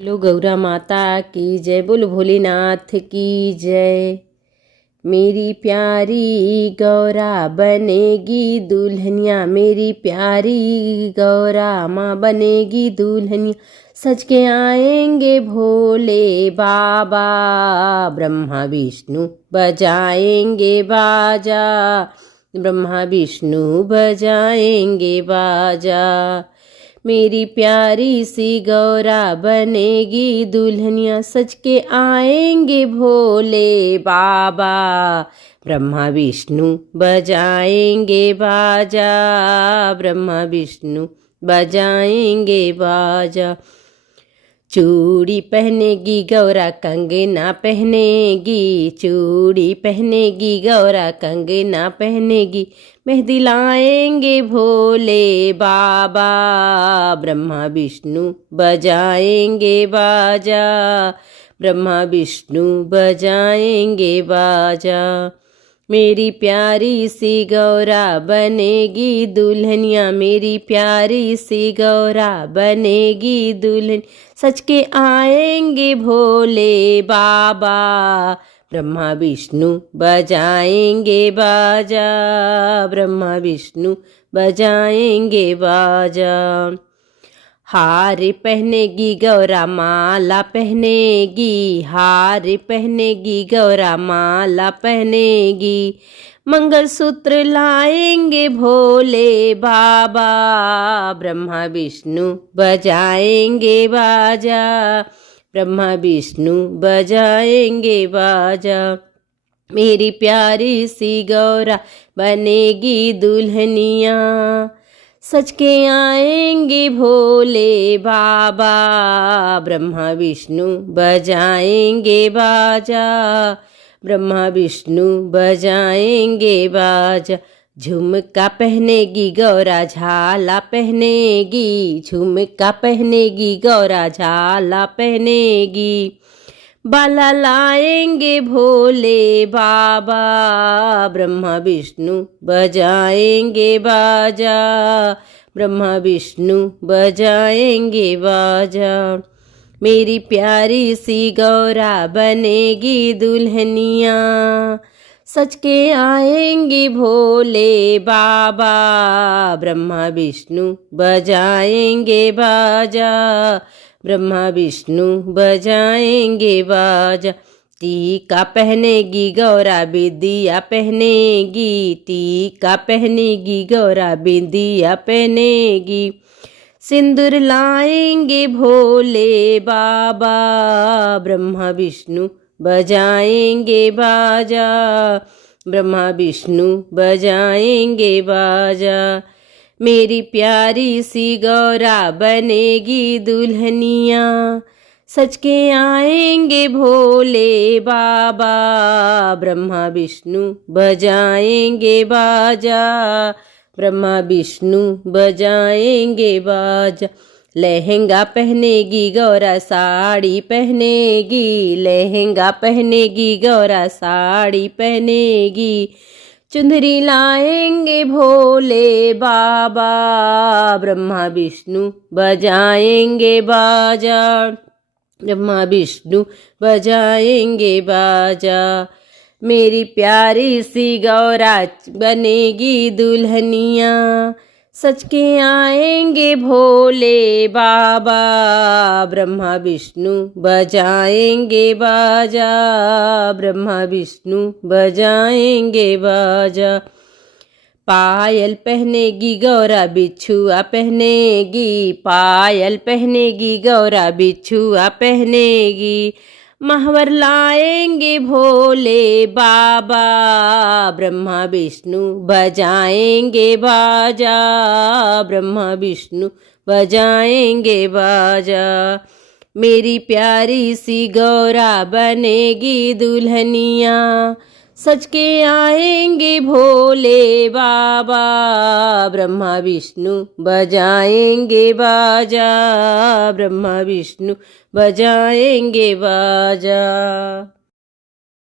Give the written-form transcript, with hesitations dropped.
बोलो गौरा माता की जय, बोलो भोलेनाथ की जय। मेरी प्यारी गौरा बनेगी दुल्हनिया, मेरी प्यारी गौरा माँ बनेगी दुल्हनिया। सज के आएंगे भोले बाबा, ब्रह्मा विष्णु बजाएंगे बाजा, ब्रह्मा विष्णु बजाएंगे बाजा। मेरी प्यारी सी गौरा बनेगी दुल्हनिया, सज के आएंगे भोले बाबा, ब्रह्मा विष्णु बजाएंगे बाजा, ब्रह्मा विष्णु बजाएंगे बाजा। चूड़ी पहनेगी गौरा कंगना पहनेगी, चूड़ी पहनेगी गौरा कंगना पहनेगी। मेहंदी लाएंगे भोले बाबा, ब्रह्मा विष्णु बजाएंगे बाजा, ब्रह्मा विष्णु बजाएंगे बाजा। मेरी प्यारी सी गौरा बनेगी दुल्हनिया, मेरी प्यारी सी गौरा बनेगी दुल्हन। सच के आएंगे भोले बाबा, ब्रह्मा विष्णु बजाएंगे बाजा, ब्रह्मा विष्णु बजाएंगे बाजा। हार पहनेगी गौरा माला पहनेगी, हार पहनेगी गौरा माला पहनेगी। मंगलसूत्र लाएंगे भोले बाबा, ब्रह्मा विष्णु बजाएंगे बाजा, ब्रह्मा विष्णु बजाएंगे बाजा। मेरी प्यारी सी गौरा बनेगी दुल्हनिया, सच के आएंगे भोले बाबा, ब्रह्मा विष्णु बजाएंगे बाजा, ब्रह्मा विष्णु बजाएंगे बाजा। झुमका पहनेगी गौरा झाला पहनेगी, झुमका पहनेगी गौरा झाला पहनेगी। बाला लाएंगे भोले बाबा, ब्रह्मा विष्णु बजाएंगे बाजा, ब्रह्मा विष्णु बजाएंगे बाजा। मेरी प्यारी सी गौरा बनेगी दुल्हनिया, सच के आएंगे भोले बाबा, ब्रह्मा विष्णु बजाएंगे बाजा, ब्रह्मा विष्णु बजाएंगे बाजा। टीका पहनेगी गौरा बिंदिया पहनेगी, टीका पहनेगी गौरा बिंदिया पहनेगी। सिंदूर लाएंगे भोले बाबा, ब्रह्मा विष्णु बजाएंगे बाजा, ब्रह्मा विष्णु बजाएंगे बाजा। मेरी प्यारी सी गौरा बनेगी दुल्हनिया, सच के आएंगे भोले बाबा, ब्रह्मा विष्णु बजाएंगे बाजा, ब्रह्मा विष्णु बजाएंगे बाजा। लहंगा पहनेगी गौरा साड़ी पहनेगी, लहंगा पहनेगी गौरा साड़ी पहनेगी। चुंदरी लाएंगे भोले बाबा, ब्रह्मा विष्णु बजाएंगे बाजा, ब्रह्मा विष्णु बजाएंगे बाजा। मेरी प्यारी सी गौरा बनेगी दुल्हनिया, सच के आएंगे भोले बाबा, ब्रह्मा विष्णु बजाएंगे बाजा, ब्रह्मा विष्णु बजाएंगे बाजा। पायल पहनेगी गौरा बिछुआ पहनेगी, पायल पहनेगी गौरा बिछुआ पहनेगी। महावर लाएंगे भोले बाबा, ब्रह्मा विष्णु बजाएंगे बाजा, ब्रह्मा विष्णु बजाएंगे बाजा। मेरी प्यारी सी गौरा बनेगी दुल्हनिया, सच के आएंगे भोले बाबा, ब्रह्मा विष्णु बजाएंगे बाजा, ब्रह्मा विष्णु बजाएंगे बाजा।